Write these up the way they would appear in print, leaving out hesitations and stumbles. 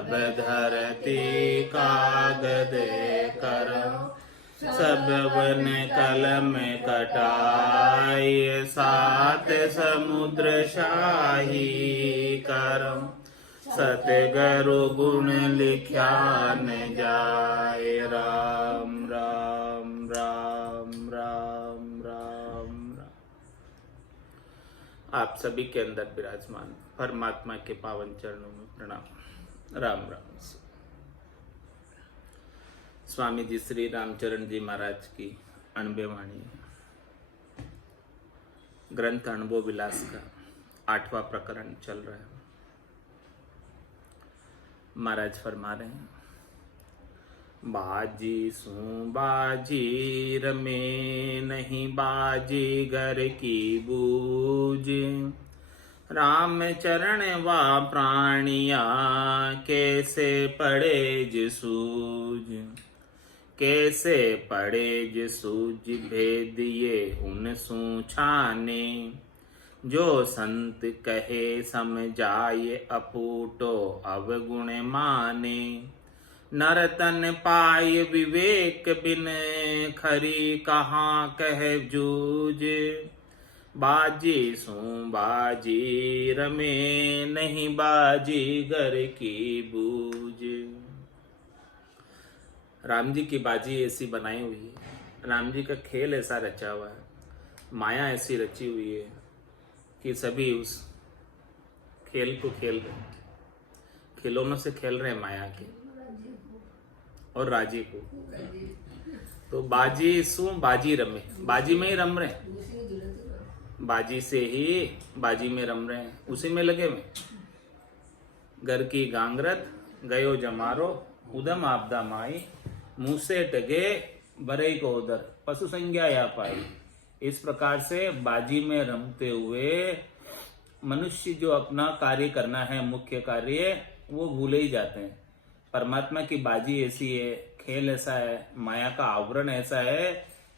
सब धरती कागज करम, सब वन कलम कटाई, सात समुद्र शाही करम, सतगुरु गुण लिख्या न जाए। राम राम राम राम राम राम। आप सभी के अंदर विराजमान परमात्मा के पावन चरणों में प्रणाम। राम राम। स्वामी जी श्री रामचरण जी महाराज की अनुभव वाणी, ग्रंथ अनुभव विलास का 8वां प्रकरण चल रहा है। महाराज फरमा रहे हैं, बाजी सू बाजी रमे नहीं बाजी घर की बूझ, राम चरण वा प्राणिया कैसे पड़े जसूझ, कैसे पड़े जसूझ भेद ये उन सूछाने, जो संत कहे समझाए अपूटो अवगुण माने, नरतन पाय विवेक बिन खरी कहाँ कह जूझ, बाजी सू बाजी रमे नहीं बाजी घर की बूझ। राम जी की बाजी ऐसी बनाई हुई है, राम जी का खेल ऐसा रचा हुआ है, माया ऐसी रची हुई है कि सभी उस खेल को खेल रहे हैं, खिलौनों से खेल रहे हैं माया के और राजी को। तो बाजी सू बाजी रमे, बाजी में ही रम रहे हैं, बाजी से ही बाजी में रम रहे हैं, उसी में लगे हुए। घर की गांगरत गयो जमारो, उदम आपदा माई, मुंह से टगे बरई को उधर, पशु संज्ञा या पाई। इस प्रकार से बाजी में रमते हुए मनुष्य जो अपना कार्य करना है, मुख्य कार्य, वो भूले ही जाते हैं। परमात्मा की बाजी ऐसी है, खेल ऐसा है, माया का आवरण ऐसा है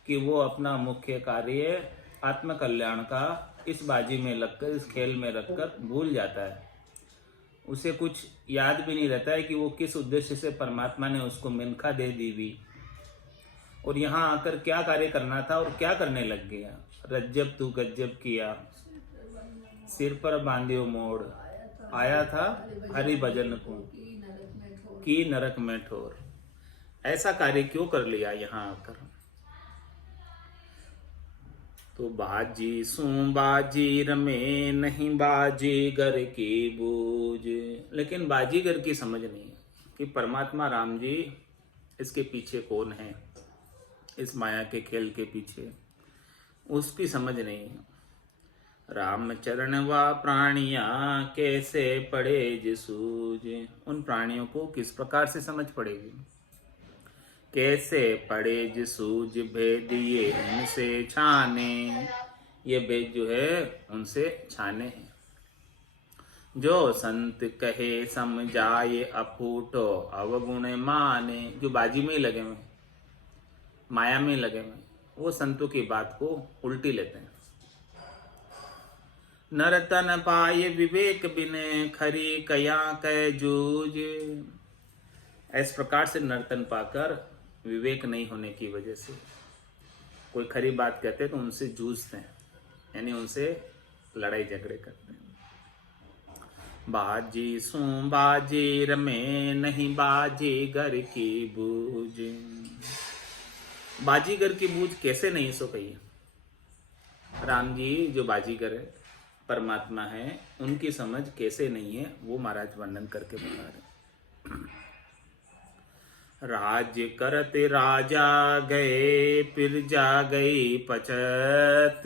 कि वो अपना मुख्य कार्य आत्म कल्याण का इस बाजी में लगकर, इस खेल में रखकर भूल जाता है। उसे कुछ याद भी नहीं रहता है कि वो किस उद्देश्य से परमात्मा ने उसको मिनखा दे दी भी, और यहाँ आकर क्या कार्य करना था और क्या करने लग गया। रज्जब तू गज्जब किया, सिर पर बांधियो मोड़, आया था हरि भजन को, की नरक में ठोर। ऐसा कार्य क्यों कर लिया यहाँ आकर। तो बाजी सू बाजी रमे नहीं बाजी घर की बूझ, लेकिन बाजीगर की समझ नहीं है कि परमात्मा राम जी इसके पीछे कौन है, इस माया के खेल के पीछे, उसकी समझ नहीं है। राम चरण व प्राणिया कैसे पड़े जसूझ, उन प्राणियों को किस प्रकार से समझ पड़ेगी। कैसे पड़े जसूझ भेद ये उनसे छाने, ये भेद जो है उनसे छाने हैं। जो संत कहे समझाए अफूटो अवगुण माने, जो बाजी में ही लगे हुए, माया में लगे हुए, वो संतों की बात को उल्टी लेते हैं। नरतन पाए विवेक बिन खरी कया कह जूझ, इस प्रकार से नर्तन पाकर विवेक नहीं होने की वजह से कोई खरी बात कहते हैं तो उनसे जूझते हैं, यानी उनसे लड़ाई झगड़े करते हैं। बाजी सू बाजी रमे नहीं बाजी घर की बूझ, बाजीगर की बूझ कैसे नहीं सो गई। राम जी जो बाजीगर है, परमात्मा है, उनकी समझ कैसे नहीं है, वो महाराज वर्णन करके बता रहे। राज्य करत राजा गए फिर जा गई पचत,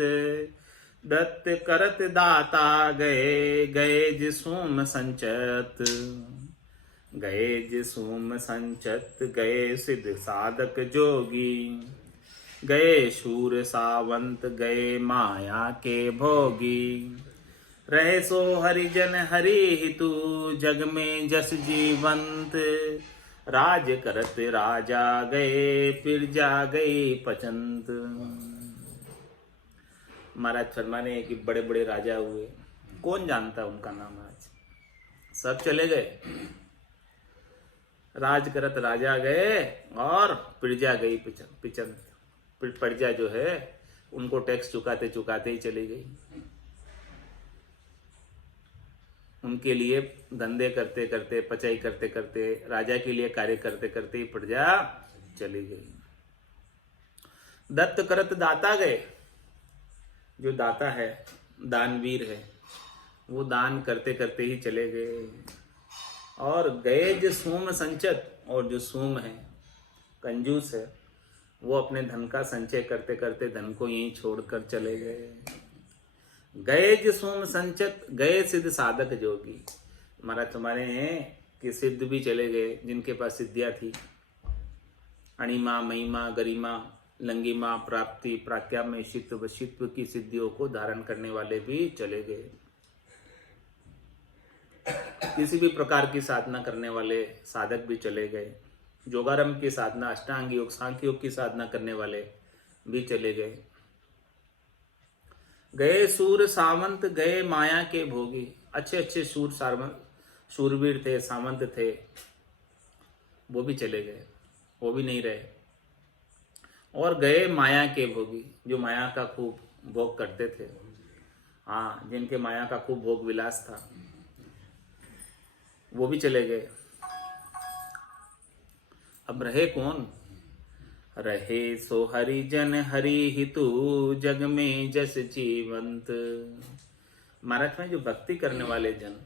दत्त करत दाता गए गए जिसूम संचत, गए जिसूम संचत गए सिद्ध साधक जोगी, गए शूर सावंत गए माया के भोगी, रहे सो हरिजन हरि हितु जग में जस जीवंत, राज करत राजा गए फिर जा गई पचंत। महाराज फरमाने कि बड़े बड़े राजा हुए, कौन जानता उनका नाम आज, सब चले गए। राज करत राजा गए और प्रजा गई पिछन प्रजा जो है उनको टैक्स चुकाते चुकाते ही चली गई। उनके लिए धंधे करते करते, पचाई करते करते, राजा के लिए कार्य करते करते ही प्रजा चली गई। दत्त करत दाता गए। जो दाता है, दानवीर है, वो दान करते करते ही चले गए। और गए जो सूम संचत, और जो सूम है, कंजूस है, वो अपने धन का संचय करते करते धन को यहीं छोड़कर चले गए। गए जो सूम संचत, गए सिद्ध साधक जोगी। महाराज तुम्हारे हैं कि सिद्ध भी चले गए, जिनके पास सिद्धियां थी, अणिमा, महिमा, गरिमा, लंगिमा, प्राप्ति, प्राज्ञा, शित्व, वशित्व की सिद्धियों को धारण करने वाले भी चले गए। किसी भी प्रकार की साधना करने वाले साधक भी चले गए। योगारंभ की साधना, अष्टांग योग, सांख्य योग की साधना करने वाले भी चले गए। गए सूर सावंत, गए माया के भोगी। अच्छे अच्छे शूरवीर थे, सामंत थे, वो भी चले गए, वो भी नहीं रहे। और गए माया के भोगी, जो माया का खूब भोग करते थे, हाँ, जिनके माया का खूब भोग विलास था, वो भी चले गए। अब रहे कौन? रहे सो हरिजन हरि हितु, जग में जस जीवंत। महाराज में जो भक्ति करने वाले जन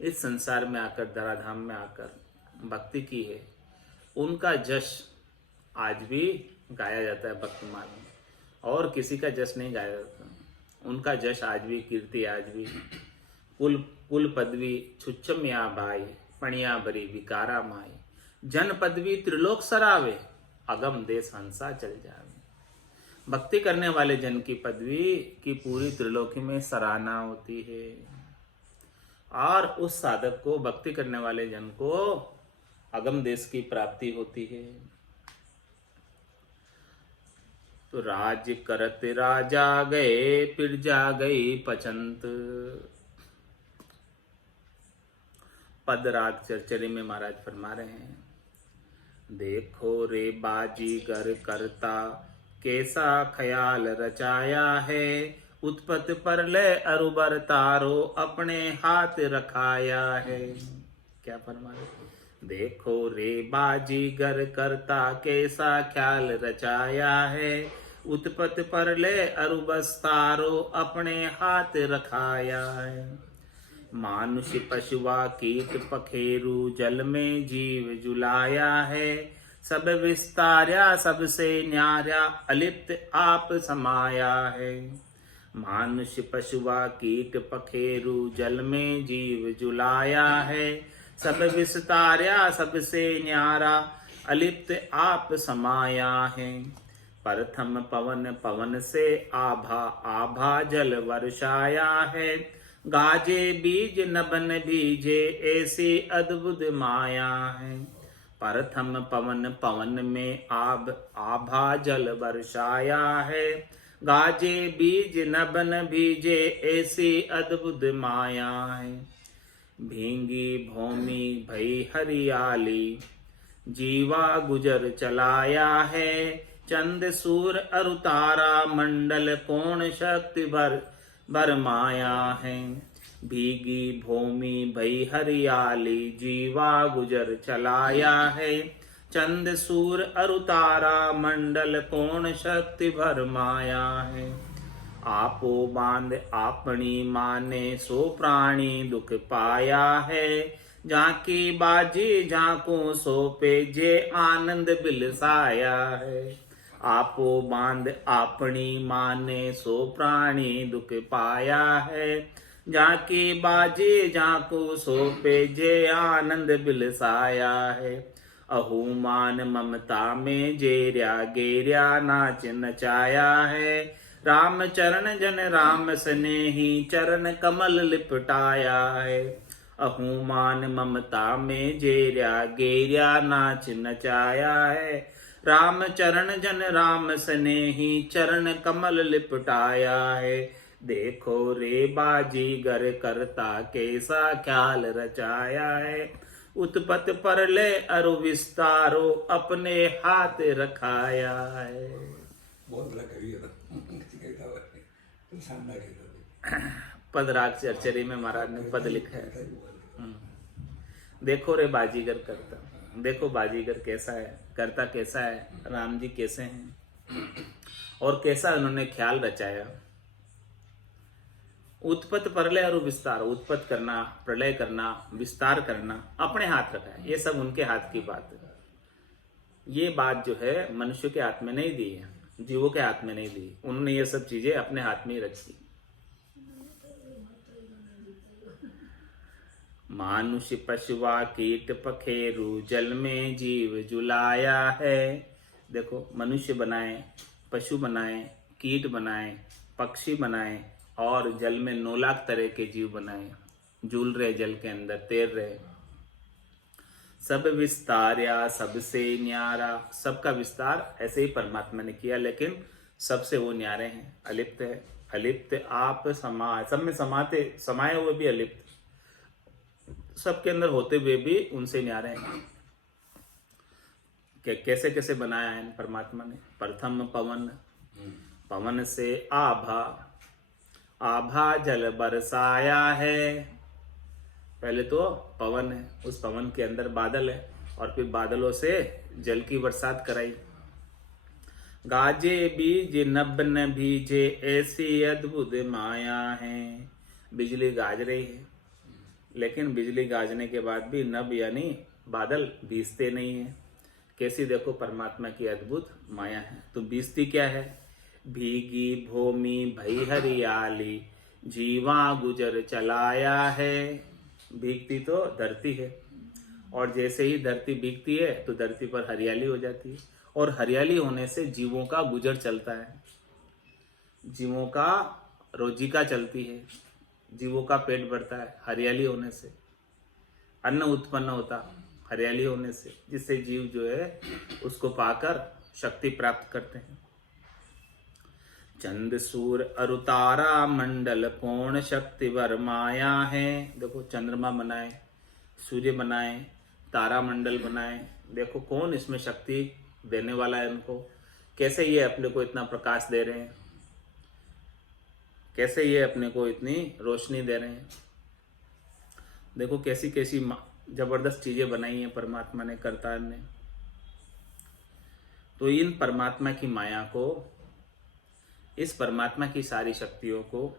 इस संसार में आकर, धराधाम में आकर भक्ति की है, उनका जश आज भी गाया जाता है भक्तिमान में। और किसी का जश नहीं गाया जाता, उनका जश आज भी, कीर्ति आज भी। कुल पदवी छुच्छम या भाई, पणिया भरी विकारा माई। जन पदवी त्रिलोक सरावे, अगम देश हंसा चल जावे। भक्ति करने वाले जन की पदवी की पूरी त्रिलोकी में सराहना होती है। और उस साधक को, भक्ति करने वाले जन को अगम देश की प्राप्ति होती है। तो राज करत राजा गए, प्रजा गई पचंत। पद राग चरचरी में महाराज फरमा रहे हैं, देखो रे बाजीगर करता, कैसा ख्याल रचाया है। उत्पत्ति पर ले अरुबर तारो, अपने हाथ रखाया है। क्या फरमा रहे? देखो रे बाजीगर करता, कैसा ख्याल रचाया है। उत्पत्ति पर ले अरुबस तारो, अपने हाथ रखाया है। मानुष पशुआ कीट पखेरु, जल में जीव जुलाया है। सब विस्तार्या सबसे न्यारा, अलिप्त आप समाया है। मानुष पशुआ कीट पखेरु, जल में जीव जुलाया है। सब विस्तार्या सबसे न्यारा, अलिप्त आप समाया है। प्रथम पवन, पवन से आभा, आभा जल वर्षाया है। गाजे बीज नबन बीजे, ऐसी अद्भुत माया है। प्रथम पवन, पवन में आभा जल वर्षाया है। गाजे बीज नबन बीजे, ऐसी अद्भुत माया है। भींगी भूमि भई हरियाली, जीवा गुजर चलाया है। चंद सूर अरुतारा, मंडल कोण शक्ति भर माया है। भीगी भूमि भई हरियाली, जीवा गुजर चलाया है। चंद सूर अरुतारा, मंडल कोण शक्ति भर माया है। आपो बांध आपनी माने, सो प्राणी दुख पाया है। जाकी बाजी जाको सोपे, जे आनंद बिलसाया है। आपो बांध आपनी माने, सो प्राणी दुख पाया है। जाकी बाजी जाको सोपे, जे आनंद बिलसाया है। अहुमान ममता में जेर्या, गेर्या नाच नचाया है। राम चरण जन राम स्नेही, चरण कमल लिपटाया है। अहुमान ममता में जेर्या, गेर्या नाच नचाया है। राम चरण जन राम स्नेही, चरण कमल लिपटाया है। देखो रे बाजीगर करता, कैसा ख्याल रचाया है। उत्पत्ति पर ले अरु विस्तारो अपने हाथ रखाया है। बहुत बड़ा कवि है तो सामना पदराग चरचरी में महाराज ने पद लिखा है। देखो रे बाजीगर करता, देखो बाजीगर कैसा है, करता कैसा है, राम जी कैसे हैं और कैसा उन्होंने ख्याल रचाया। उत्पत्ति प्रलय और विस्तार, उत्पत्ति करना, प्रलय करना, विस्तार करना अपने हाथ रखा है। ये सब उनके हाथ की बात है। ये बात जो है मनुष्य के हाथ में नहीं दी है, जीवों के हाथ में नहीं दी, उन्होंने ये सब चीजें अपने हाथ में ही रखी। मानुष पशुआ कीट पखेरु जल में जीव जुलाया है। देखो मनुष्य बनाए, पशु बनाए, कीट बनाए, पक्षी बनाए और जल में 9 लाख तरह के जीव बनाए, झूल रहे जल के अंदर, तैर रहे। सब विस्तार्या सबसे न्यारा, सबका विस्तार ऐसे ही परमात्मा ने किया, लेकिन सबसे वो न्यारे हैं, अलिप्त है। अलिप्त आप समा, सब में समाते, समाये हुए भी अलिप्त, सबके अंदर होते हुए भी उनसे न्यारे हैं। कैसे कैसे बनाया है परमात्मा ने। प्रथम पवन, पवन से आभा, आभा जल बरसाया है। पहले तो पवन है, उस पवन के अंदर बादल है और फिर बादलों से जल की बरसात कराई। गाजे बीज नभ न भीजे ऐसी अद्भुत माया है। बिजली गाज रही है, लेकिन बिजली गाजने के बाद भी नभ यानी बादल भीजते नहीं है। कैसी देखो परमात्मा की अद्भुत माया है। तो भीजती क्या है? भीगी भूमि भई हरियाली जीवा गुजर चलाया है। भीगती तो धरती है, और जैसे ही धरती भीगती है तो धरती पर हरियाली हो जाती है, और हरियाली होने से जीवों का गुजर चलता है, जीवों का रोजिका चलती है, जीवों का पेट भरता है। हरियाली होने से अन्न उत्पन्न होता, हरियाली होने से, जिससे जीव जो है उसको पाकर शक्ति प्राप्त करते हैं। चंद सूर अरु तारा मंडल पूर्ण शक्ति वर माया है। देखो चंद्रमा बनाए, सूर्य बनाए, तारा मंडल बनाए, देखो कौन इसमें शक्ति देने वाला है उनको। कैसे ये अपने को इतना प्रकाश दे रहे हैं, कैसे ये अपने को इतनी रोशनी दे रहे हैं। देखो कैसी कैसी जबरदस्त चीजें बनाई हैं परमात्मा ने, करतार ने। तो इन परमात्मा की माया को, इस परमात्मा की सारी शक्तियों को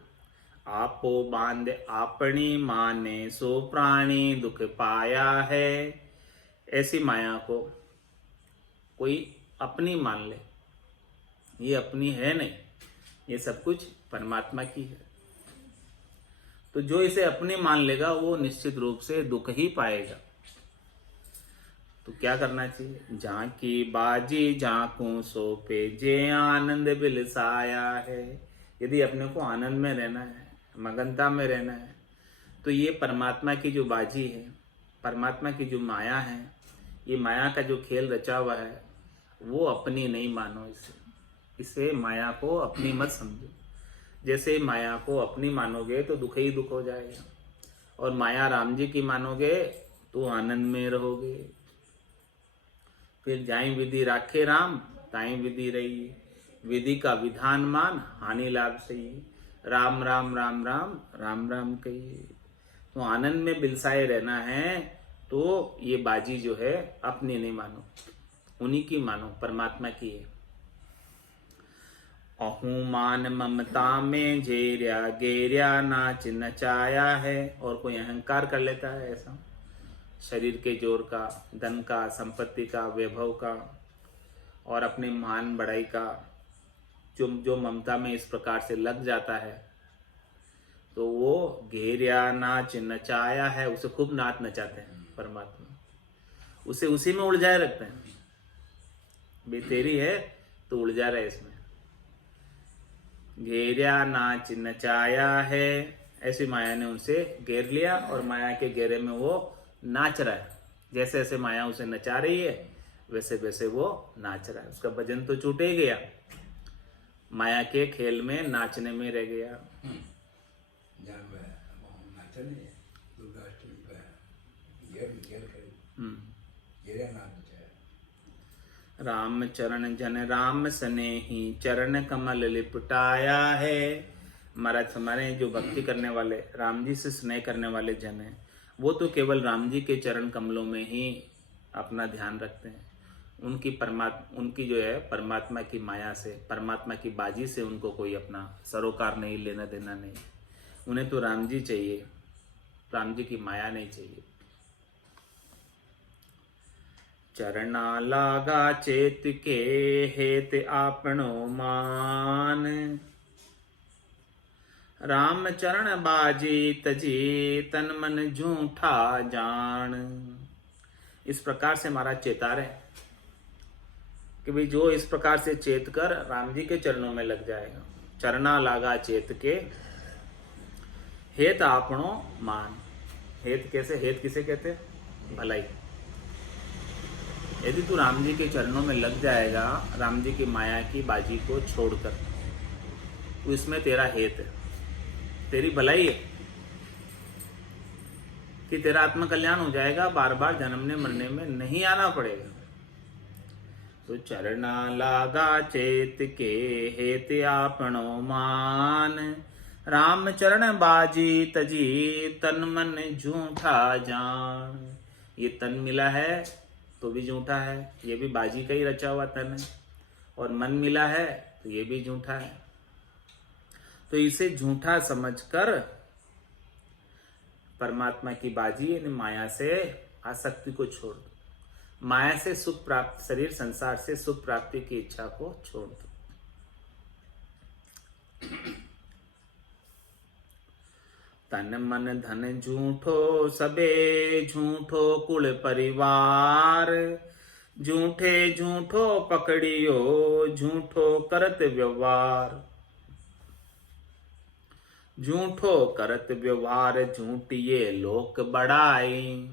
आपो बांध आपनी माने सो प्राणी दुख पाया है। ऐसी माया को कोई अपनी मान ले, ये अपनी है नहीं, ये सब कुछ परमात्मा की है। तो जो इसे अपनी मान लेगा वो निश्चित रूप से दुख ही पाएगा। तो क्या करना चाहिए? झांकी बाजी झांकू सोपे जे आनंद बिलसाया है। यदि अपने को आनंद में रहना है, मगनता में रहना है, तो ये परमात्मा की जो बाजी है, परमात्मा की जो माया है, ये माया का जो खेल रचा हुआ है, वो अपनी नहीं मानो। इसे माया को अपनी मत समझो। जैसे माया को अपनी मानोगे तो दुख ही दुख हो जाएगा, और माया राम जी की मानोगे तो आनंद में रहोगे। फिर जाई विधि राखे राम ताई विधि रही, विधि का विधान मान हानि लाभ सही, राम राम राम राम राम राम कहिए। तो आनंद में बिलसाए रहना है, तो ये बाजी जो है अपनी नहीं मानो, उन्हीं की मानो, परमात्मा की है। अहुमान ममता में जेरिया गेरिया नाच नचाया है। और कोई अहंकार कर लेता है ऐसा, शरीर के जोर का, धन का, संपत्ति का, वैभव का, और अपने मान बढ़ाई का, जो ममता में इस प्रकार से लग जाता है, तो वो घेरिया नाच नचाया है। उसे खूब नाच नचाते हैं परमात्मा, उसे उसी में उलझाए रखते हैं। भी तेरी है तो उलझा रहे इसमें। घेरिया नाच नचाया है, ऐसी माया ने उनसे घेर लिया, और माया के घेरे में वो नाच रहा है। जैसे जैसे माया उसे नचा रही है, वैसे वैसे वो नाच रहा है। उसका भजन तो छूट ही गया, माया के खेल में नाचने में रह गया। ये नाम है राम चरण जन राम स्नेही चरण कमल लिपटाया है। महाराज हमारे जो भक्ति करने वाले राम जी से स्नेह करने वाले जन हैं वो तो केवल राम जी के चरण कमलों में ही अपना ध्यान रखते हैं। उनकी जो है परमात्मा की माया से, परमात्मा की बाजी से उनको कोई अपना सरोकार नहीं, लेना देना नहीं। उन्हें तो राम जी चाहिए, राम जी की माया नहीं चाहिए। चरना लागा चेत के हेत आपनो मान, राम चरण बाजी तजी तन मन झूठा जान। इस प्रकार से महाराज चेता रहे कि भाई जो इस प्रकार से चेत कर राम जी के चरणों में लग जाएगा। चरना लागा चेत के हेत आपनो मान। हेत कैसे, हेत किसे कहते हैं? भलाई। यदि तू राम जी के चरणों में लग जाएगा राम जी की माया की बाजी को छोड़कर, तो इसमें तेरा हेत है, तेरी भलाई है कि तेरा आत्मकल्याण हो जाएगा, बार बार जन्मने मरने में नहीं आना पड़ेगा। तो चरना लागा चेत के हेत आपनो मान, राम चरण बाजी तजी तन मन झूठा जान। ये तन मिला है तो भी झूठा है, ये भी बाजी का ही रचा हुआ तन है। और मन मिला है तो ये भी झूठा है। तो इसे झूठा समझकर परमात्मा की बाजी यानी माया से आसक्ति को छोड़ दो। माया से सुख प्राप्त, शरीर संसार से सुख प्राप्ति की इच्छा को छोड़ दो। तन मन धन झूठो सबे झूठो कुल परिवार, झूठे झूठो पकड़ियो झूठो करत व्यवहार। झूठो करत व्यवहार झूठिए लोक बढ़ाई,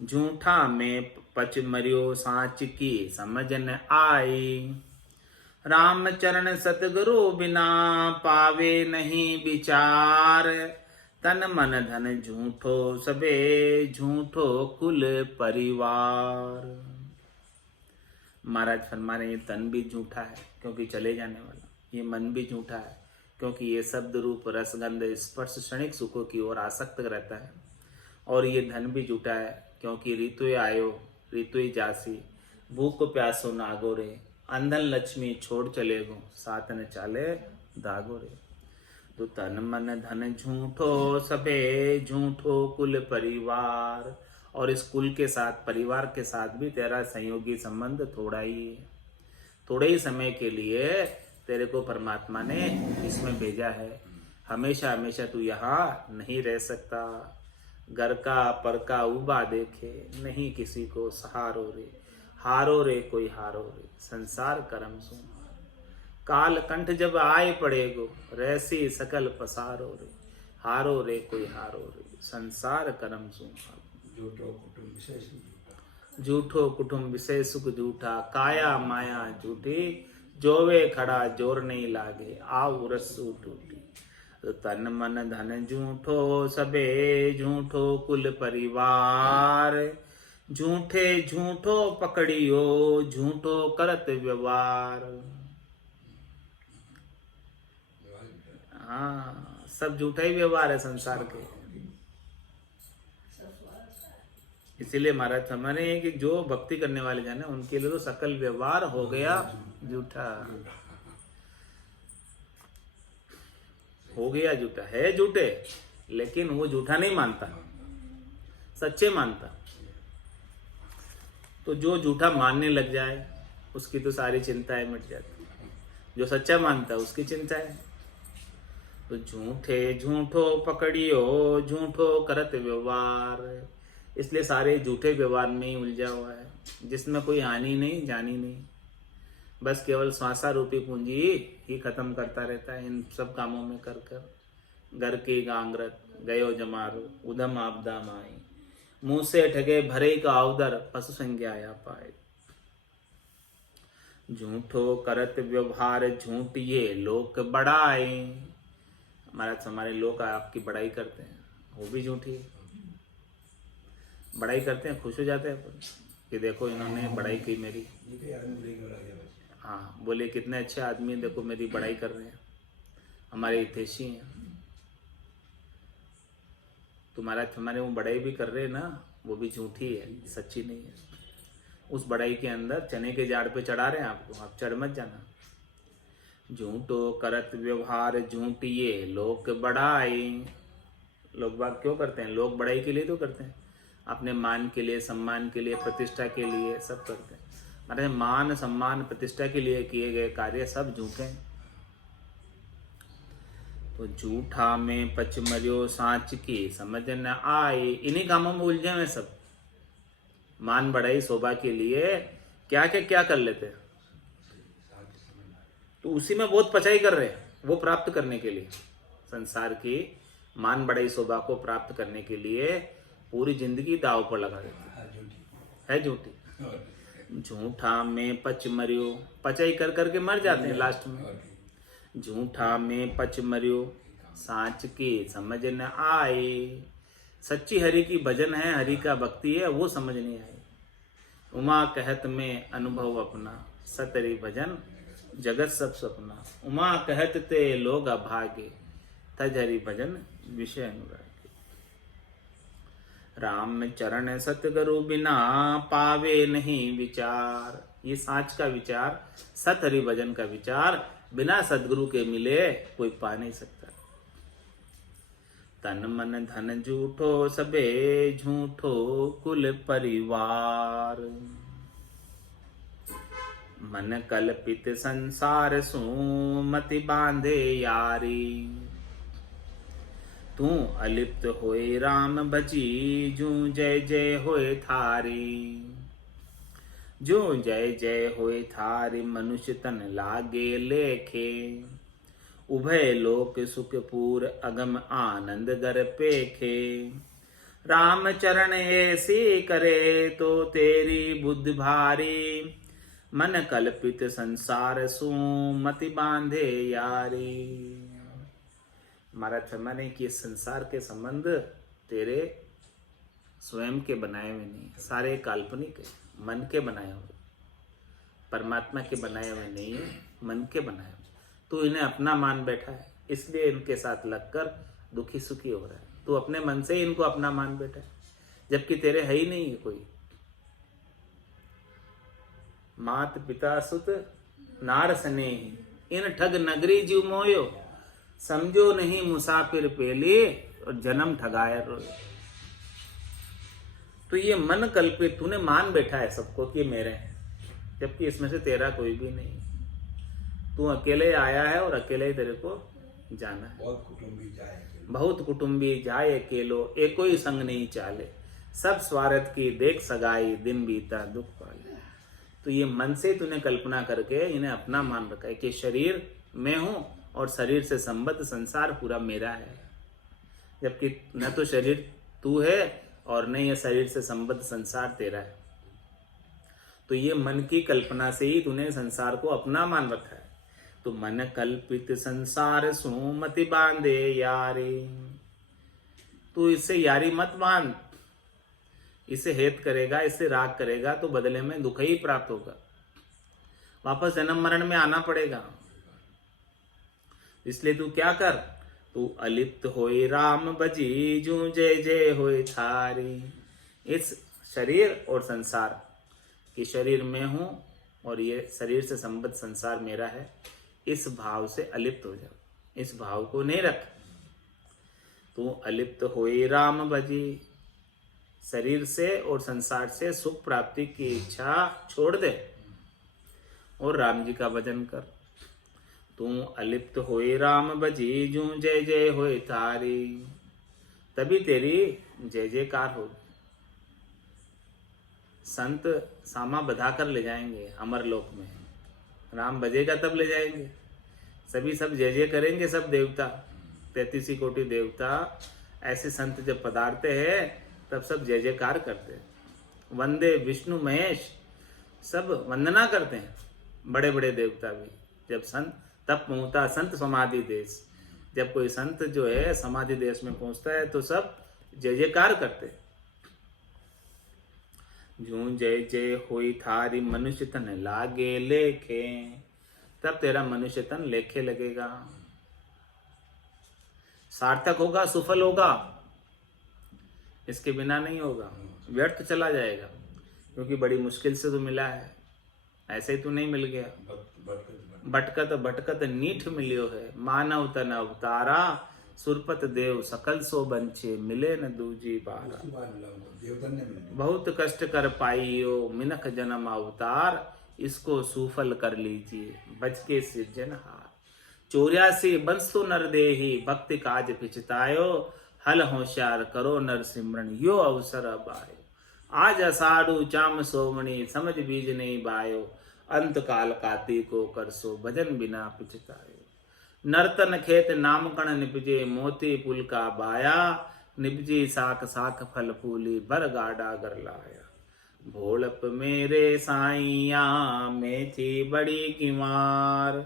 झूठा में पच मरियो साच की समझ न आई। राम चरण सतगुरु बिना पावे नहीं विचार, तन मन धन झूठो सबे झूठो कुल परिवार। महाराज फरमा रहे ये तन भी झूठा है क्योंकि चले जाने वाला, ये मन भी झूठा है क्योंकि ये शब्द रूप रसगंध स्पर्श क्षणिक सुखों की ओर आसक्त रहता है। और ये धन भी झूठा है क्योंकि ऋतु आयो ऋतु जासी, भूख प्यासो नागो रे, अंधन लक्ष्मी छोड़ चले गो साथ न चाले दागो रे। तो तन मन धन झूठो सबे झूठो कुल परिवार। और इस कुल के साथ, परिवार के साथ भी तेरा संयोगी संबंध थोड़ा ही है। थोड़े ही समय के लिए तेरे को परमात्मा ने इसमें भेजा है। हमेशा हमेशा तू यहाँ नहीं रह सकता। घर का पर का उबा देखे, नहीं किसी को सहारो रे, हारो रे कोई हारो रे, संसार कर्म सो काल कंठ जब आए पड़ेगो, रहसी सकल पसारो रे, हारो रे कोई हारो रे, संसार कर्म सो। झूठो कुटुंब विषय सुख झूठा, काया माया झूठी, जोवे खड़ा जोर नहीं लागे, आऊ रस्सू टूटी। तो तन मन धन झूठो सबे झूठो कुल परिवार, झूठे झूठो पकड़ियो झूठो करत व्यवहार। हाँ, सब झूठा ही व्यवहार है संसार के। इसीलिए महाराज हमारे कि जो भक्ति करने वाले जन है उनके लिए तो सकल व्यवहार हो गया झूठा, हो गया झूठा। है झूठे लेकिन वो झूठा नहीं मानता, सच्चे मानता। तो जो झूठा मानने लग जाए उसकी तो सारी चिंताएं मिट जाती। जो सच्चा मानता है उसकी चिंता है। तो झूठे झूठो पकड़ियो झूठो करत व्यवहार। इसलिए सारे झूठे व्यवहार में ही उलझा हुआ है, जिसमें कोई हानि नहीं जानी नहीं, बस केवल श्वासा रूपी पूंजी ही खत्म करता रहता है इन सब कामों में कर कर। घर की गांगरत गयो जमारो, उधम आपदा माई, मुंह से ठगे भरे का अवदर, पशु संज्ञा या पाए। झूठो करत व्यवहार झूठिए लोक बढ़ाए। महाराज हमारे लोग आपकी बड़ाई करते हैं, वो भी झूठी है। बड़ाई करते हैं, खुश हो जाते हैं अपन कि देखो इन्होंने बड़ाई की मेरी। ये तो आदमी ब्रेक वाला गया बस। हाँ, बोले कितने अच्छे आदमी हैं, देखो मेरी बड़ाई कर रहे हैं, हमारे हितैषी हैं। हमारे वो बड़ाई भी कर रहे हैं ना, वो भी झूठी है, सच्ची नहीं है। उस बड़ाई के अंदर चने के झाड़ पे चढ़ा रहे हैं आपको, आप चढ़ मत जाना। झूठो करत व्यवहार झूठिए लोक बड़ाई। लोग बात क्यों करते हैं? लोग बड़ाई के लिए तो करते हैं, अपने मान के लिए, सम्मान के लिए, प्रतिष्ठा के लिए सब करते हैं। मतलब मान सम्मान प्रतिष्ठा के लिए किए गए कार्य सब झूठे हैं। तो झूठा में पच मरियो साँच की समझ न आए। इन्हीं कामों में उलझे हुए सब। मान बढ़ाई शोभा के लिए क्या कर लेते हैं, तो उसी में बहुत पचाई कर रहे हैं, वो प्राप्त करने के लिए, संसार की मान बढ़ाई शोभा को प्राप्त करने के लिए पूरी जिंदगी दाव पर लगा देते हैं। हाँ, झूठी। है झूठी। झूठा में पच मरियो, पचाई कर करके मर जाते हैं लास्ट में। झूठा में पच मरियो साँच की समझ न आए। सच्ची हरि की भजन है, हरि का भक्ति है, वो समझ नहीं आई। उमा कहत में अनुभव अपना, सतरी भजन जगत सब सपना। उमा कहत ते लोग अभागे, तज हरि भजन विषय अनुरागी। राम चरण सतगुरु बिना पावे नहीं विचार। ये साँच का विचार, सत हरि भजन का विचार बिना सदगुरु के मिले कोई पा नहीं सकता। तन मन धन झूठो सबे झूठो कुल परिवार। मन कल्पित संसार सु मति बांधे यारी। तू अलिप्त होए राम भजी जू जय जय होए थारी। जो जय जय होए थारी मनुष्य तन लागे लेखे। उभय लोक सुखपूर अगम आनंद गर पेखे। राम चरण ऐसी करे तो तेरी बुद्धि भारी। मन कल्पित संसार सु मति बांधे यारी। हमारा क्षमा नहीं कि संसार के संबंध तेरे स्वयं के बनाए हुए नहीं, सारे काल्पनिक है, मन के बनाए हुए, परमात्मा के बनाए हुए नहीं है, मन के बनाए हुए। तू इन्हें अपना मान बैठा है, इसलिए इनके साथ लगकर दुखी सुखी हो रहा है। तू अपने मन से ही इनको अपना मान बैठा है, जबकि तेरे है ही नहीं है कोई। मात पिता सुत नार स्नेही, इन ठग नगरी जीव मोयो। समझो नहीं मुसाफिर पेले और जन्म ठगाया रोए। तो ये मन कल्पित तूने मान बैठा है सबको कि मेरे हैं, जबकि इसमें से तेरा कोई भी नहीं। तू अकेले आया है और अकेले ही तेरे को जाना है। बहुत कुटुंबी जाए अकेलो, एको ही संग नहीं चाले। सब स्वार्थ की देख सगाई, दिन बीता दुख पाले। तो ये मन से तूने कल्पना करके इन्हें अपना मान रखा है कि शरीर मैं हूं और शरीर से संबद्ध संसार पूरा मेरा है, जबकि न तो शरीर तू है और न ये शरीर से संबद्ध संसार तेरा है। तो ये मन की कल्पना से ही तूने संसार को अपना मान रखा है। तो मन कल्पित संसार सु मति बांधे यारी। तू इससे यारी मत बांध, इसे हेत करेगा, इससे राग करेगा तो बदले में दुख ही प्राप्त होगा, वापस जन्म मरण में आना पड़ेगा। इसलिए तू क्या कर, तू अलिप्त होए राम भजी जू जय जय होए थारी। इस शरीर और संसार कि शरीर में हूं और ये शरीर से संबद्ध संसार मेरा है, इस भाव से अलिप्त हो जाओ, इस भाव को नहीं रख। तू अलिप्त होए राम भजी, शरीर से और संसार से सुख प्राप्ति की इच्छा छोड़ दे और राम जी का भजन कर। तू अलिप्त होए राम भजी जू जय जय होए तारी। तभी तेरी जय जयकार होगी। संत सामा बधा कर ले जाएंगे अमर लोक में, राम बजेगा तब ले जाएंगे। सभी सब जय जय करेंगे, सब देवता, 33 कोटि देवता ऐसे संत जब पधारते हैं तब सब जय जयकार करते हैं। वंदे विष्णु महेश, सब वंदना करते हैं, बड़े बड़े देवता भी। जब संत तब पहुंचता संत समाधि देश, जब कोई संत जो है समाधि देश में पहुंचता है तो सब जय जयकार करते हैं। जूं जय जय होई थारी मनुष्य तन लागे लेखे, तब तेरा मनुष्य तन लेखे लगेगा, सार्थक होगा, सुफल होगा। इसके बिना नहीं होगा, व्यर्थ चला जाएगा, क्योंकि बड़ी मुश्किल से तो मिला है, ऐसे ही तो नहीं मिल गया। भटकत भटकत नीठ मिलियो है, मानव तन अवतारा, सुरपत देव सकल सो बंचे, मिले न दूजी बारा। बहुत कष्ट कर पाइयो मिनख जन्म अवतार, इसको सुफल कर लीजिए बच के सृजनहार। 84 बंस तो नर देही, भक्ति काज पिछतायो, हल होशियार करो नर सिमरन, यो अवसर अब आयो। आज अषाढ़ु चाम सोमणी, समझ बीज नहीं बायो, अंत काल कार्तिको कर सो, भजन बिना पिछतायो। नर्तन खेत नामकण निपजे, मोती पुल का बाया, निपजी साख साख फल फूली, बर गाडा गर लाया। भोलप मेरे साइया में थी बड़ी किमार,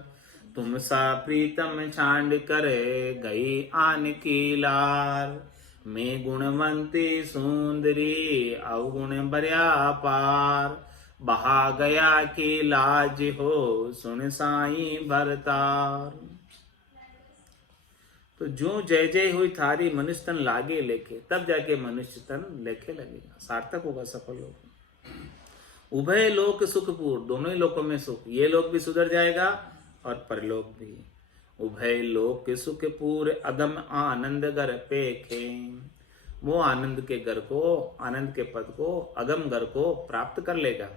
तुम सा प्रीतम छांड करे गई आन की लार। मैं गुणवंती सुंदरी अवगुण बर्या पार, बहा गया की लाज हो सुन साई भरतार। तो जो जय जय हुई थारी मनुष्य तन लागे लेखे, तब जाके मनुष्य तन लेखे लगेगा, सार्थक होगा, सफल होगा। उभय लोक सुखपूर, दोनों ही लोकों में सुख, ये लोक भी सुधर जाएगा और परलोक भी। उभय लोक सुखपूर, अगम आनंद घर पेखे, वो आनंद के घर को, आनंद के पद को, अगम घर को प्राप्त कर लेगा।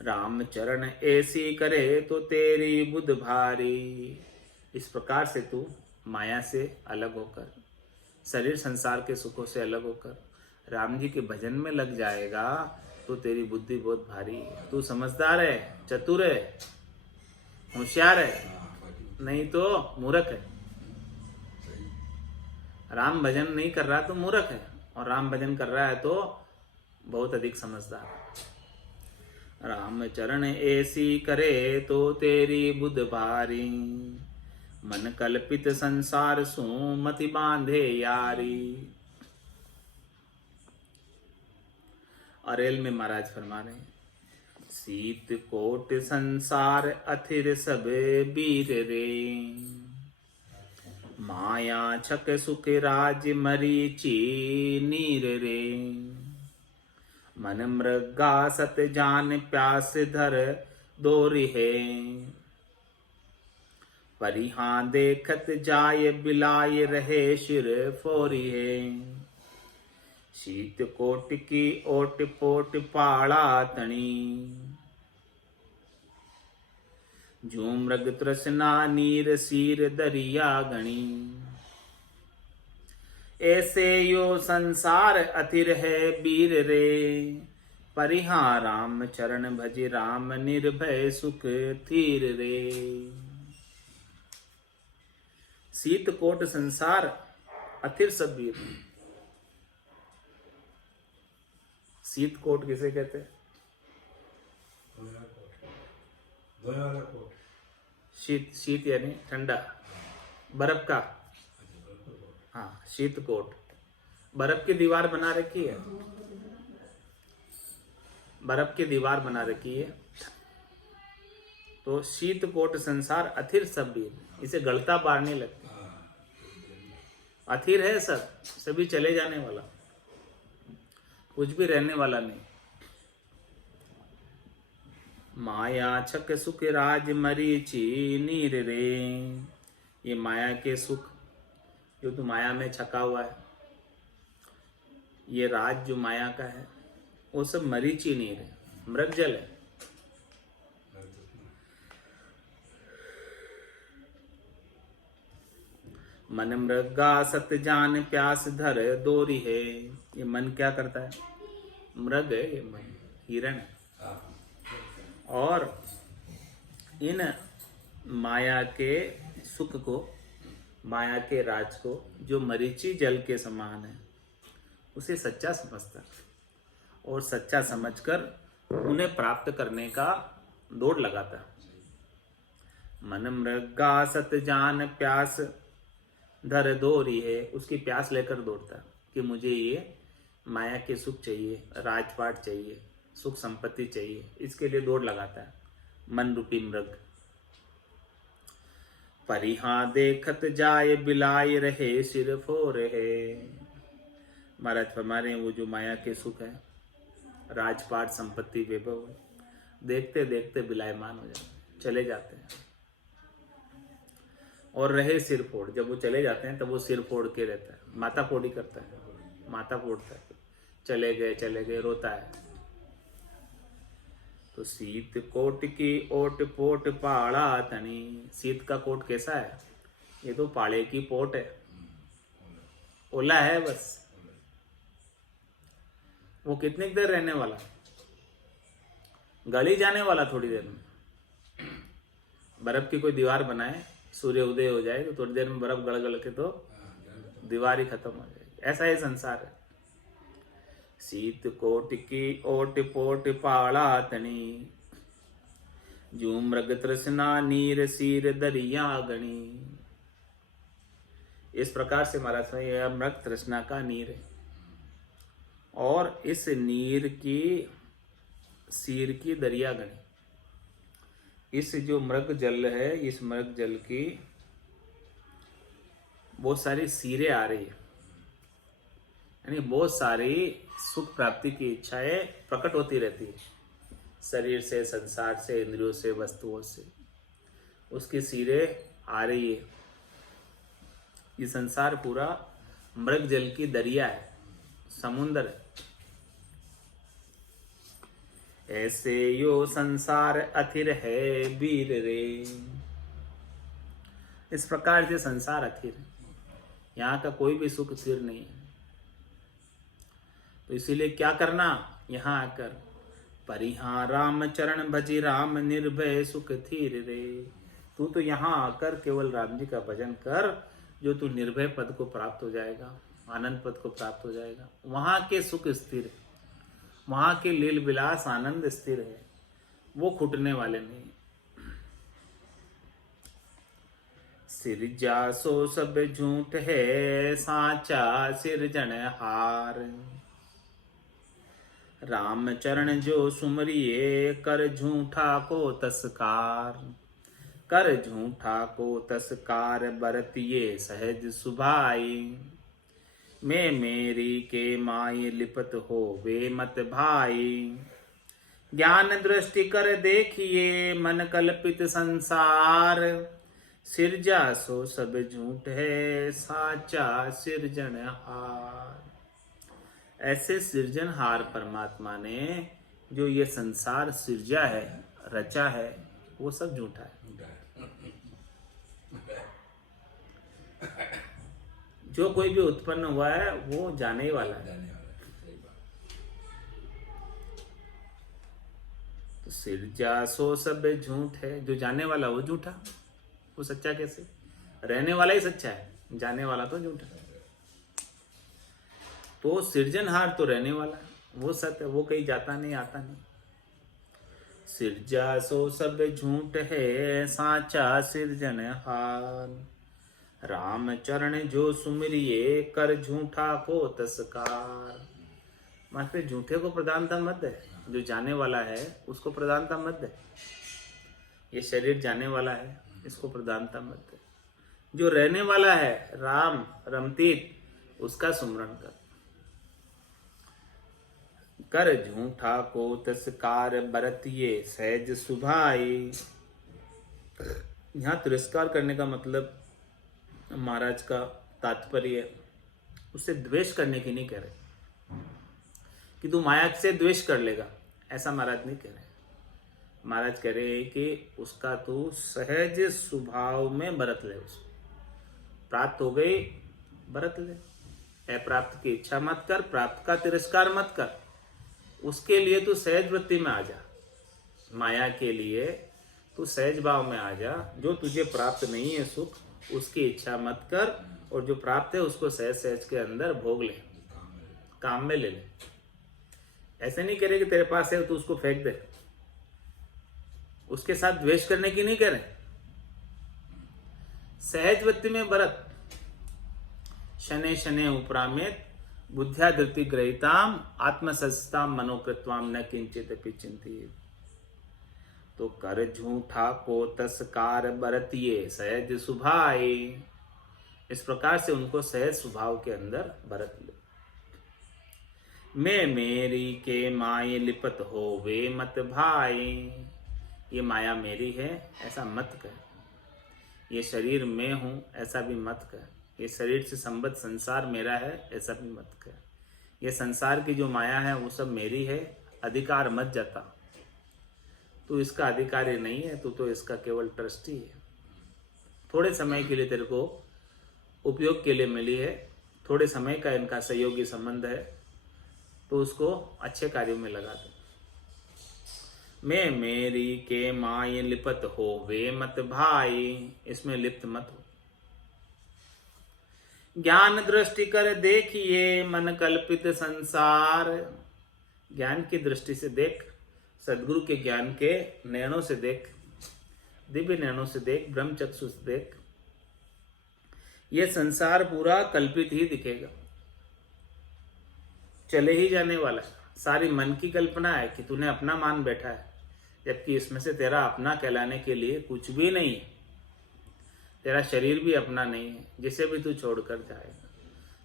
राम चरण ऐसी करे तो तेरी बुध भारी, इस प्रकार से तू माया से अलग होकर, शरीर संसार के सुखों से अलग होकर राम जी के भजन में लग जाएगा, तो तेरी बुद्धि बहुत भारी है। तू समझदार है, चतुर है, होशियार है, नहीं तो मूर्ख है। राम भजन नहीं कर रहा तो मूर्ख है, और राम भजन कर रहा है तो बहुत अधिक समझदार है। राम चरण ऐसी करे तो तेरी बुध भारी, मन कल्पित संसार सु मति बांधे यारी। अरेल में महाराज फरमा रहे हैं, सीत कोट संसार अथिर सब बीर रे, माया छक सुख राज मरीची नीर रे। मन मृगा सत जान प्यास धर दोरी है, परिहां देखत जाय बिलाय रहे शिर फोरी है। शीत कोट की ओट पोट पाड़ा तणी, जो मृग तृष्णा नीर सीर दरिया गणी। ऐसे यो संसार अथिर है बीर रे, परिहां राम चरण भज राम निर्भय सुख थीर रे। शीत कोट संसार अथिर सब वीर। शीत कोट किसे कहते हैं? शीत, शीत यानी ठंडा, बर्फ का। हाँ, शीत कोट, बर्फ की दीवार बना रखी है, बर्फ की दीवार बना रखी है। तो शीत कोट संसार अथिर सब भी, इसे गलता पार नहीं लगती। अथिर है सब, सभी चले जाने वाला, कुछ भी रहने वाला नहीं। माया छक सुख राज मरीची नीर रे, ये माया के सुख जो तू माया में छका हुआ है, ये राज जो माया का है, वो सब मरीची नीर है, मृगजल है। मन मृगा सत जान प्यास धर दोरी है, ये मन क्या करता है? मृग है ये मन, हिरण है। और इन माया के सुख को, माया के राज को, जो मरीची जल के समान है, उसे सच्चा समझता और सच्चा समझकर उन्हें प्राप्त करने का दौड़ लगाता। मन मृगा सत जान प्यास धर दोरी है, उसकी प्यास लेकर दौड़ता कि मुझे ये माया के सुख चाहिए, राजपाट चाहिए, सुख संपत्ति चाहिए, इसके लिए दौड़ लगाता है मन रूपी मृग। परिहा देखत जाए बिलाए रहे सिर फोर है। महाराज फरमा रहे हैं वो जो माया के सुख है, राजपाट, संपत्ति, वैभव, देखते देखते बिलायमान हो जाते, चले जाते हैं। और रहे सिर फोड़, जब वो चले जाते हैं तब वो सिर फोड़ के रहता है, माथा फोड़ी करता है, माथा फोड़ता है, चले गए रोता है। तो सीत कोट की ओट पोट पाड़ा तनी। सीत का कोट कैसा है? ये तो पाड़े की पोट है, ओला है बस। वो कितनी देर रहने वाला, गली जाने वाला थोड़ी देर में। बर्फ की कोई दीवार बनाए, सूर्य उदय हो जाए तो थोड़ी देर में बर्फ गड़ गड़ के तो दीवार ही खत्म हो जाएगी। ऐसा ही संसार है। सीत कोट की ओट पोट पाड़ा तनी, जू मृग तृष्णा नीर सीर दरिया गणी। इस प्रकार से महाराज यह मृग तृष्णा का नीर है, और इस नीर की सीर की दरिया गणी। इस जो मृग जल है, इस मृग जल की बहुत सारी सीरें आ रही है, यानी बहुत सारी सुख प्राप्ति की इच्छाएं प्रकट होती रहती है, शरीर से, संसार से, इंद्रियों से, वस्तुओं से उसकी सीरें आ रही है। ये संसार पूरा मृग जल की दरिया है, समुद्र है। ऐसे यो संसार अथिर है वीर रे। इस प्रकार से संसार अथिर है, यहाँ का कोई भी सुख स्थिर नहीं है। तो इसीलिए क्या करना, यहाँ आकर परिहा राम चरण भजी राम निर्भय सुख थीर रे। तू तो यहाँ आकर केवल राम जी का भजन कर, जो तू निर्भय पद को प्राप्त हो जाएगा, आनंद पद को प्राप्त हो जाएगा। वहां के सुख स्थिर है, वहां के लील विलास आनंद स्थिर है, वो खुटने वाले नहीं। सिरजा सो सब झूठ है, साचा सिरजनहार। राम चरण जो सुमरिए, कर झूठा को तस्कार। कर झूठा को तस्कार, बरतिए सहज सुभाई। मैं मेरी के माई लिपत हो वे मत भाई। ज्ञान दृष्टि कर देखिए, मन कल्पित संसार। सिरजा सो सब झूठ है, साचा सिरजनहार। ऐसे सृजनहार परमात्मा ने जो ये संसार सिरजा है, रचा है, वो सब झूठा है। जो कोई भी उत्पन्न हुआ है वो जाने ही वाला है। तो सिरजा सो सब झूठ है, जो जाने वाला वो झूठा, वो सच्चा कैसे? रहने वाला ही सच्चा है, जाने वाला तो झूठा। तो सृजनहार तो रहने वाला है, वो सत्य, वो कहीं जाता नहीं, आता नहीं। सिरजा सो सब झूठ है, साचा सिरजनहार। राम चरण जो सुमिरिए, कर झूठा को तस्कार। मतलब झूठे को प्रधानता मत है, जो जाने वाला है उसको प्रधानता मत है। ये शरीर जाने वाला है, इसको प्रधानता मत है। जो रहने वाला है, राम रमतीत, उसका सुमरण कर। कर झूठा को तस्कार, बरतिए सहज सुभाई। यहाँ तिरस्कार करने का मतलब महाराज का तात्पर्य उससे द्वेष करने की नहीं कह रहे कि तू माया से द्वेष कर लेगा, ऐसा महाराज नहीं कह रहे। महाराज कह रहे हैं कि उसका तू सहज स्वभाव में बरत ले। उसको प्राप्त हो गई, बरत ले। अप्राप्त की इच्छा मत कर, प्राप्त का तिरस्कार मत कर। उसके लिए तू सहज वृत्ति में आ जा। माया के लिए तू सहज भाव में आ जा। जो तुझे प्राप्त नहीं है सुख, उसकी इच्छा मत कर, और जो प्राप्त है उसको सहज सहज के अंदर भोग ले, काम में ले ले। ऐसे नहीं कह रहे कि तेरे पास है तो उसको फेंक दे। उसके साथ द्वेष करने की नहीं कह रहे। सहज वृत्ति में बरत। शने शने उपरामेत बुद्ध्या धृति ग्रहिताम आत्मसस्ताम मनोकृत्वाम न किंचित अपि चिंतित। तो कर झूठा को तस्कार बरतिए सहज सुभाए, इस प्रकार से उनको सहज स्वभाव के अंदर बरत लो। मैं मेरी के माये लिपत हो वे मत भाई, ये माया मेरी है ऐसा मत कर, ये शरीर मैं हूं ऐसा भी मत कर, ये शरीर से संबद्ध संसार मेरा है ऐसा भी मत कर, ये संसार की जो माया है वो सब मेरी है, अधिकार मत जता, तू इसका अधिकारी नहीं है, तू तो इसका केवल ट्रस्टी है। थोड़े समय के लिए तेरे को उपयोग के लिए मिली है, थोड़े समय का इनका सहयोगी संबंध है, तो उसको अच्छे कार्यों में लगा दो। मैं मेरी के माये लिपत हो वे मत भाई, इसमें लिप्त मत हो। ज्ञान दृष्टि कर देखिए मन कल्पित संसार, ज्ञान की दृष्टि से देख, सदगुरु के ज्ञान के नैनों से देख, दिव्य नैनों से देख, ब्रह्म चक्षु से देख, ये संसार पूरा कल्पित ही दिखेगा, चले ही जाने वाला है। सारी मन की कल्पना है कि तूने अपना मान बैठा है, जबकि इसमें से तेरा अपना कहलाने के लिए कुछ भी नहीं है। तेरा शरीर भी अपना नहीं है, जिसे भी तू छोड़कर जाएगा।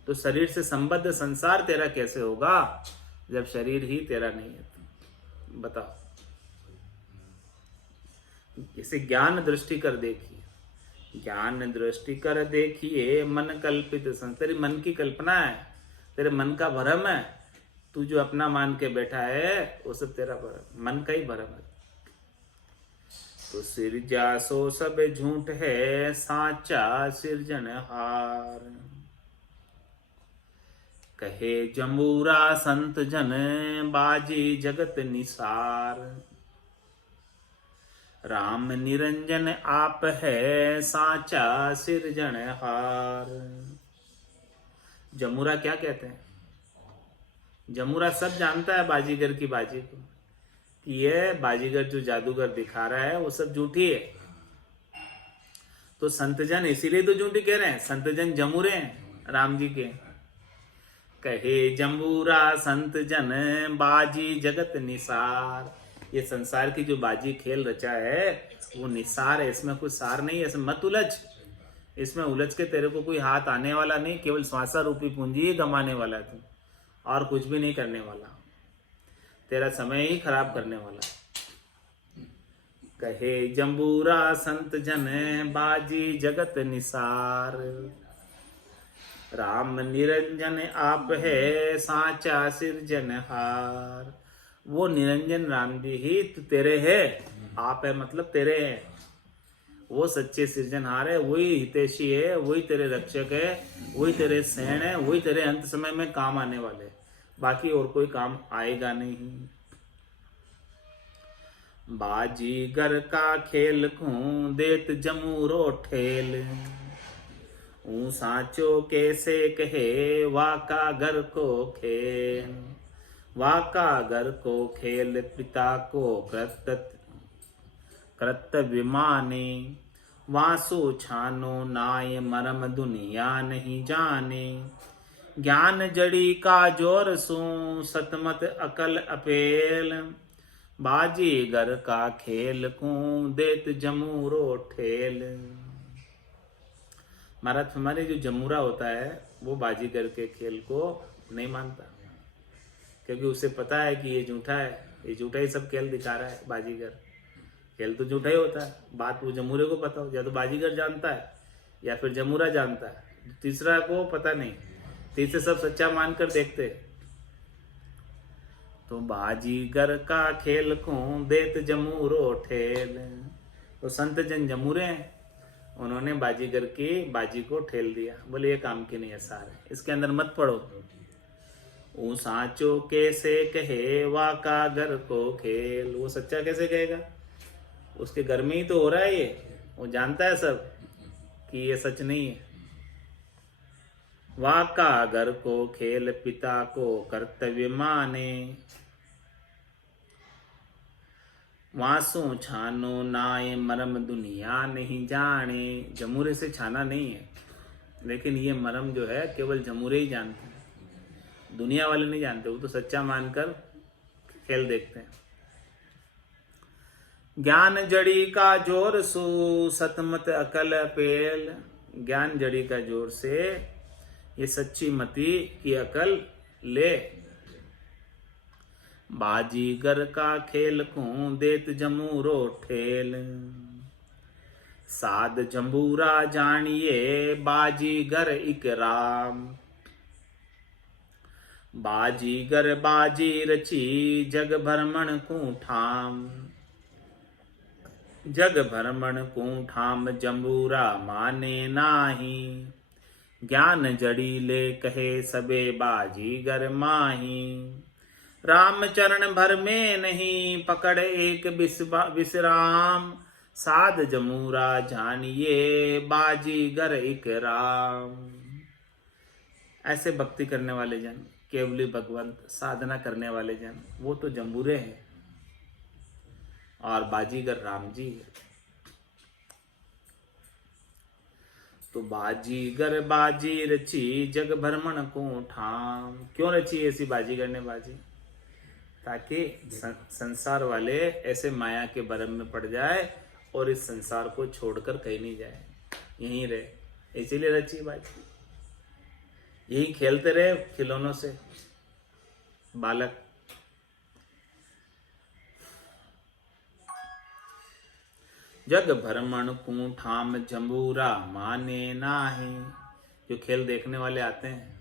तो शरीर से संबद्ध संसार तेरा कैसे होगा जब शरीर ही तेरा नहीं है? बताओ। इसे ज्ञान दृष्टि कर देखिए, ज्ञान दृष्टि कर देखिए मन कल्पित संसार, तेरी मन की कल्पना है, तेरे मन का भ्रम है, तू जो अपना मान के बैठा है वो सब तेरा भ्रम, मन का ही भ्रम है। तो सिरजा सो सब झूठ है साचा सिरजनहार, कहे जम्बूरा संत जन बाजी जगत निसार, राम निरंजन आप है साचा सिरजनहार। जमूरा क्या कहते हैं? जमूरा सब जानता है बाजीगर की बाजी को, कि ये बाजीगर जो जादूगर दिखा रहा है वो सब झूठी है। तो संतजन इसीलिए तो झूठी कह रहे हैं, संतजन जमूरे हैं राम जी के। कहे जम्बूरा संत जन बाजी जगत निसार, ये संसार की जो बाजी खेल रचा है वो निसार है, इसमें कुछ सार नहीं है, इसमें मत उलझ, इसमें उलझ के तेरे को कोई हाथ आने वाला नहीं, केवल श्वासा रूपी पूंजी ही गंवाने वाला है तू, और कुछ भी नहीं करने वाला, तेरा समय ही खराब करने वाला। कहे जम्बूरा संत जन बाजी जगत निसार, राम निरंजन आप है साचा सिरजनहार। वो निरंजन राम जी ही तो तेरे है, आप है मतलब तेरे है, वो सच्चे सृजनहार है, वही हितैषी है, वही तेरे रक्षक है, वही तेरे सहन है, वही तेरे अंत समय में काम आने वाले, बाकी और कोई काम आएगा नहीं। बाजीगर का खेल खूं देत जमूरो ठेल, ऊ साचो कैसे कहे वाका घर को खेल, वाका घर को खेल पिता को कर्तव्य माने, वासु छानो नाय मरम दुनिया नहीं जाने, ज्ञान जड़ी का जोर सू सतमत अकल अपेल, बाजी घर का खेल को देत जमूरो ठेल। महाराज हमारे जो जमूरा होता है वो बाजीगर के खेल को नहीं मानता, क्योंकि उसे पता है कि ये झूठा है, ये झूठा ही सब खेल दिखा रहा है। बाजीगर खेल तो झूठा ही होता है, बात वो जमूरे को पता हो, या तो बाजीगर जानता है या फिर जमूरा जानता है, तीसरा को पता नहीं, तीसरे सब सच्चा मानकर देखते। तो बाजीगर का खेल को देत जमूरो ठेल, तो संत जन जमूरे हैं, उन्होंने बाजीगर की बाजी को ठेल दिया, बोले ये काम की नहीं है, सारे इसके अंदर मत पड़ो। ऊ साचो कैसे कहे वाका घर को खेल, वो सच्चा कैसे कहेगा, उसके घर में ही तो हो रहा है ये, वो जानता है सब कि ये सच नहीं है। वाका घर को खेल पिता को कर्तव्य माने, वासु छानो नाय मरम दुनिया नहीं जाने, जमूरे से छाना नहीं है, लेकिन ये मरम जो है केवल जमूरे ही जानते हैं। दुनिया वाले नहीं जानते, वो तो सच्चा मानकर खेल देखते हैं। ज्ञान जड़ी का जोर सु सतमत अकल पेल। ज्ञान जड़ी का जोर से ये सच्ची मति की अकल ले। बाजीगर का खेल को देत जमूरो ठेल। साध जंबूरा जानिए बाजीगर इकराम। बाजीगर बाजी रची जग भ्रमण को ठाम। जग भ्रमण को ठाम जंबूरा माने नाही। ज्ञान जड़ी ले कहे सबे बाजीगर माही। राम चरण भर में नहीं पकड़ एक विश्राम। साध जमूरा जानिए बाजीगर इकराम। ऐसे भक्ति करने वाले जन, केवली भगवंत साधना करने वाले जन, वो तो जंबूरे हैं और बाजीगर राम जी है। तो बाजीगर बाजी रची जग भ्रमण को ठाम। क्यों रची ऐसी बाजीगर ने बाजी? ताकि संसार वाले ऐसे माया के भ्रम में पड़ जाए और इस संसार को छोड़कर कहीं नहीं जाए, यहीं रहे। इसीलिए रची बाजी, यही खेलते रहे खिलौनों से बालक। जग भ्रमण को ठाम जंबूरा माने नाही। जो खेल देखने वाले आते हैं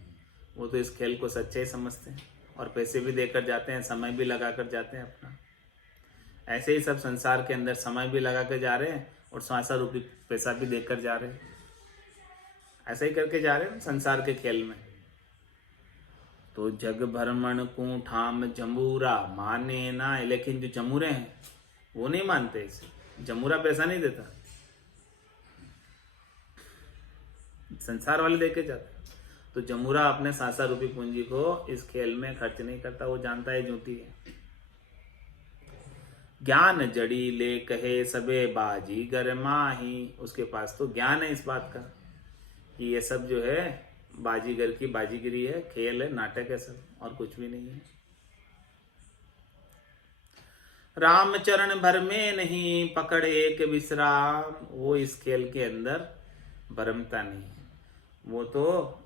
वो तो इस खेल को सच्चा ही समझते हैं और पैसे भी देकर जाते हैं, समय भी लगा कर जाते हैं अपना। ऐसे ही सब संसार के अंदर समय भी लगा कर जा रहे हैं और श्वासा रूपी पैसा भी देकर जा रहे हैं। ऐसे ही करके जा रहे हैं संसार के खेल में। तो जग भ्रमण को ठाम जंबूरा माने ना। लेकिन जो जमूरे हैं वो नहीं मानते इसे। जमूरा पैसा नहीं देता, संसार वाले देके जाते। तो जमूरा अपने सासा रूपी पूंजी को इस खेल में खर्च नहीं करता, वो जानता है जूती है। ज्ञान जड़ी ले कहे सबे बाजीगर माही। उसके पास तो ज्ञान है इस बात का कि ये सब जो है बाजीगर की बाजीगिरी है, खेल है, नाटक है, सब और कुछ भी नहीं है। रामचरण भर में नहीं पकड़ एक विश्राम। वो इस खेल के अंदर भरमता नहीं है, वो तो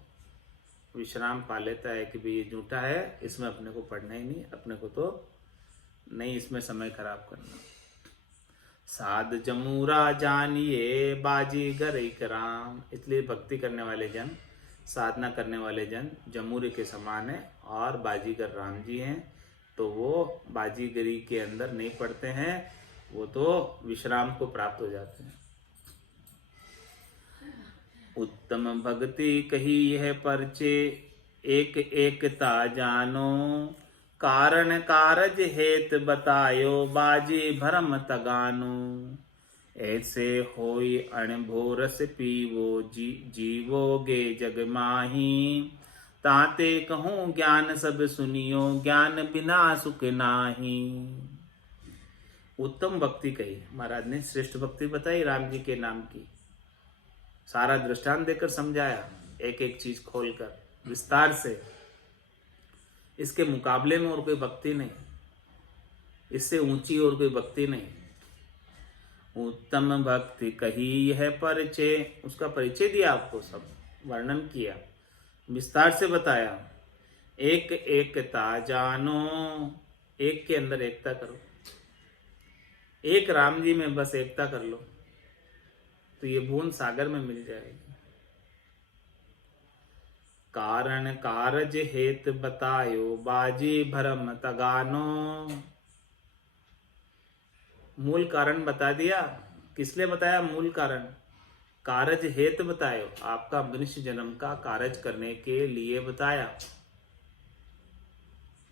विश्राम पा लेता है कि भाई ये झूठा है, इसमें अपने को पढ़ना ही नहीं, अपने को तो नहीं इसमें समय खराब करना। साध जमूरा जानिए बाजीगर इकराम। इसलिए भक्ति करने वाले जन, साधना करने वाले जन जमूरे के समान है और बाजीगर राम जी हैं। तो वो बाजीगरी के अंदर नहीं पड़ते हैं, वो तो विश्राम को प्राप्त हो जाते हैं। उत्तम भक्ति कही यह परचे एक एकता जानो। कारण कारज हेत बतायो बाजी भरम तगानो। ऐसे होई अणभोरस पीवो जीवोगे जग माही। ताते कहूँ ज्ञान सब सुनियो ज्ञान बिना सुख नाही। उत्तम भक्ति कही महाराज ने, श्रेष्ठ भक्ति बताई राम जी के नाम की। सारा दृष्टांत देकर समझाया, एक एक चीज खोलकर विस्तार से। इसके मुकाबले में और कोई भक्ति नहीं, इससे ऊंची और कोई भक्ति नहीं। उत्तम भक्ति कही यह परिचय, उसका परिचय दिया आपको, सब वर्णन किया, विस्तार से बताया। एक एकता जानो, एक के अंदर एकता करो, एक राम जी में बस एकता कर लो तो ये बूंद सागर में मिल जाएगी। कारण कारज हेत बतायो बाजी भरम तगानो। मूल कारण बता दिया। किस लिए बताया? मूल कारण। कारज हेत बतायो, आपका मनुष्य जन्म का कारज करने के लिए बताया।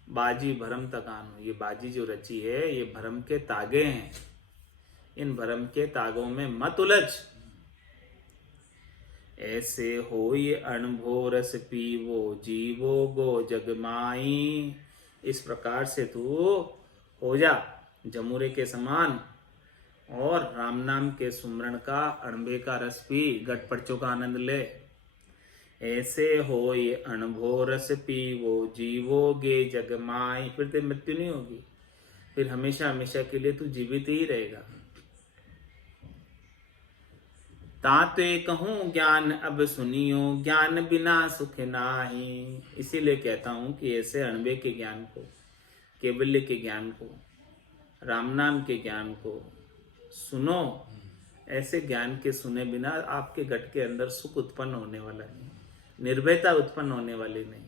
बाजी भरम तगानो, ये बाजी जो रची है ये भरम के तागे हैं, इन भरम के तागों में मत उलझ। ऐसे होई अणभोरस पीवो जीवो गो जगमाई। इस प्रकार से तू हो जा जमुरे के समान और राम नाम के सुमरण का अणबे का रस पी, गटपड़चों का आनंद ले। ऐसे हो ये अनुभव रस पीवो, जीवोगे जग माई। फिर तेरी मृत्यु नहीं होगी, फिर हमेशा हमेशा के लिए तू जीवित ही रहेगा। ताते कहूँ ज्ञान अब सुनियो, ज्ञान बिना सुख नाही। इसीलिए कहता हूं कि ऐसे अणबे के ज्ञान को, केवल्य के ज्ञान को, राम नाम के ज्ञान को सुनो। ऐसे ज्ञान के सुने बिना आपके घट के अंदर सुख उत्पन्न होने वाला नहीं, निर्भयता उत्पन्न होने वाली नहीं,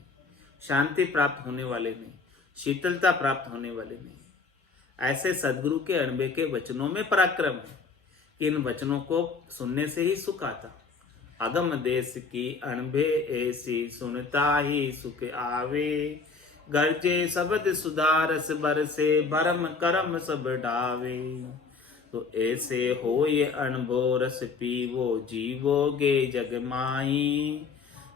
शांति प्राप्त होने वाले नहीं, शीतलता प्राप्त होने वाली नहीं। ऐसे सदगुरु के अणबे के वचनों में पराक्रम है कि इन वचनों को सुनने से ही सुख आता। अगम देश की अणबे ऐसी, सुनता ही सुख आवे। गर्जे शब्द सुधारस बरसे, भरम करम सब डावे। तो ऐसे हो ये अनुभव रस पीवो, जीवोगे जग माही।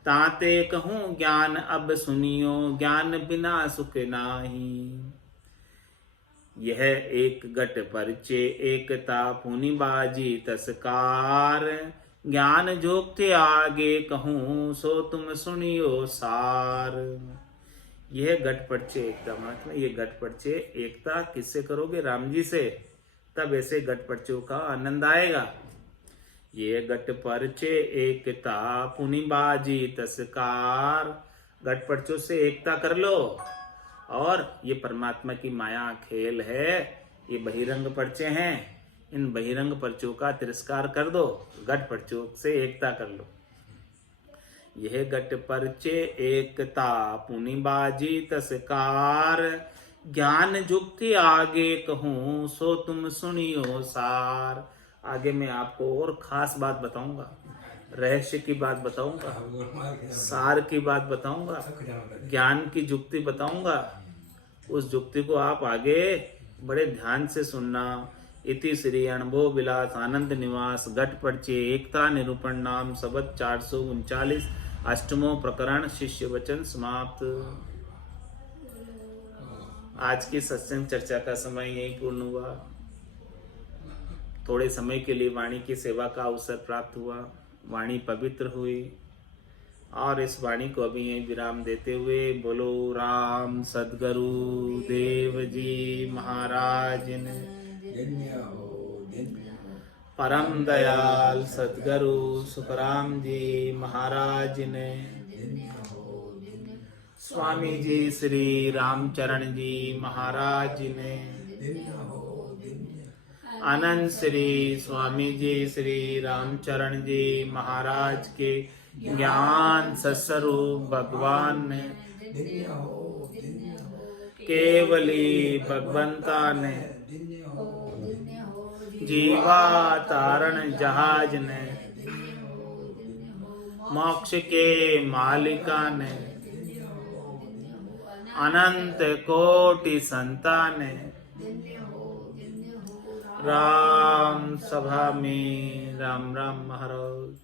ताते कहूँ ज्ञान अब सुनियो, ज्ञान बिना सुख नाही। यह एक गट परिचय एकता, पुनि बाजी तस्कार। ज्ञान जोगते आगे कहूँ, सो तुम सुनियो सार। यह गट परिचय एकता, मतलब ये गट परिचय एकता किससे करोगे? राम जी से। तब ऐसे गट परिचयों का आनंद आएगा। ये गट परिचय एकता, पुनि बाजी तस्कार। गट परिचयों से एकता कर लो। और ये परमात्मा की माया खेल है, ये बहिरंग परिचय हैं। इन बहिरंग परिचयों का तिरस्कार कर दो, गट परिचयों से एकता कर लो। यह गट परिचय एकता, पुनि बाजी तस्कार। ज्ञान जुक्ति आगे कहूँ, सो तुम सुनियो सार। आगे मैं आपको और खास बात बताऊंगा, रहस्य की बात बताऊंगा, सार की बात बताऊंगा, ज्ञान की जुक्ति बताऊंगा। उस जुक्ति को आप आगे बड़े ध्यान से सुनना। इति श्री अनुभव विलास आनंद निवास गट परिचय एकता निरूपण नाम शब्द 439 अष्टमो प्रकरण शिष्य वचन समाप्त। आज की सत्संग चर्चा का समय यही पूर्ण हुआ। थोड़े समय के लिए वाणी की सेवा का अवसर प्राप्त हुआ, वाणी पवित्र हुई। और इस वाणी को अभी यही विराम देते हुए बोलो राम सद्गुरु देव जी महाराज ने, परम दयाल सद्गुरु सुखराम जी महाराज ने, स्वामी जी श्री रामचरण जी महाराज ने, अनंत श्री स्वामी जी श्री रामचरण जी महाराज के ज्ञान सस्वरूप भगवान ने, केवली भगवंता ने, जीवा तारण जहाज ने, मोक्ष के मालिका ने, अनंत कोटि संतान ने, राम सभा में राम राम महाराज।